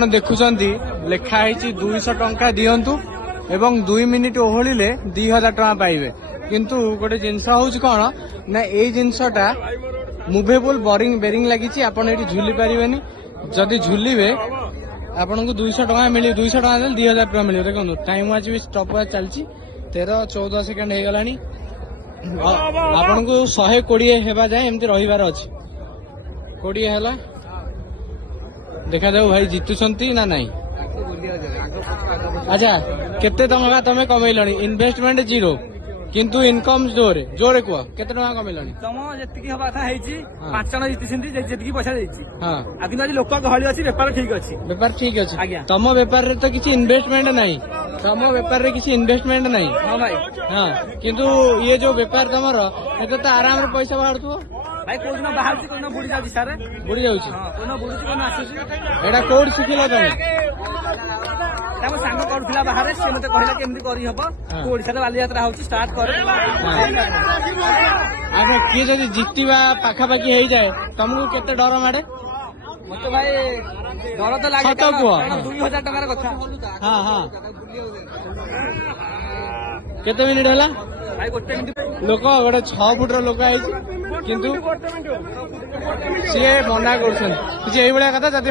आपण देखुचंती लिखाई 200 टंका दियंतु एवं 2 मिनिट ओहलिले 2000 टंका पाइबे किंतु गोटे जिनस हूँ कौन ना ये जिनसटा मुवेबल बेरिंग लगी आपड़ ये झुली पारे जदि झुलिबे आपन को 200 टंका मिले 200 टंका 2000 टंका मिले देखो टाइम आज भी स्टॉप चलती 13-14 सेकेंड हो गलानी आपन को 120 हेबा जाए एमती रहिबार अछि 20 हैला देखा जाऊ भाई जीतुछंती ना नहीं। अच्छा केते टंका तमे कमैलणी इन्वेस्टमेंट जीरो किंतु इनकम जोरे जोरे को केते टंका कमैलणी तम जेतिकी हवा था हेची 5 जण जीतिसंती जेतिकी पैसा देछि हां आदिन आज लोक गहली अछि व्यापार ठीक अछि तम व्यापार रे तो किछि इन्वेस्टमेंट नहीं तम व्यापार रे किछि इन्वेस्टमेंट नहीं हां भाई हां किंतु ये जो व्यापार तमर एतो तो आराम रे पैसा बाहरथु भाई कोन बाहर छी कोन बुडी जाछि सारे बुडी जाउछि हां कोन बुडी कोन आछुछि एडा कोड सिखिला तमे ताको सांग करथिला बाहर से मते कहला केमती करी हबो ओडिसा रे बाली यात्रा होछि स्टार्ट करे आगे किए जदि जितिबा पाखा पाखी हेई जाए तुमको केते डर माडे मते भाई डर तो लागे सत को 2000 टका रे कथा हां हां केते मिनिट होला भाई गोटे मिनिट लोक गोटे 6 फुट रो लोक आइछि किंतु सी मना करछन किछि एई बळिया कथा जति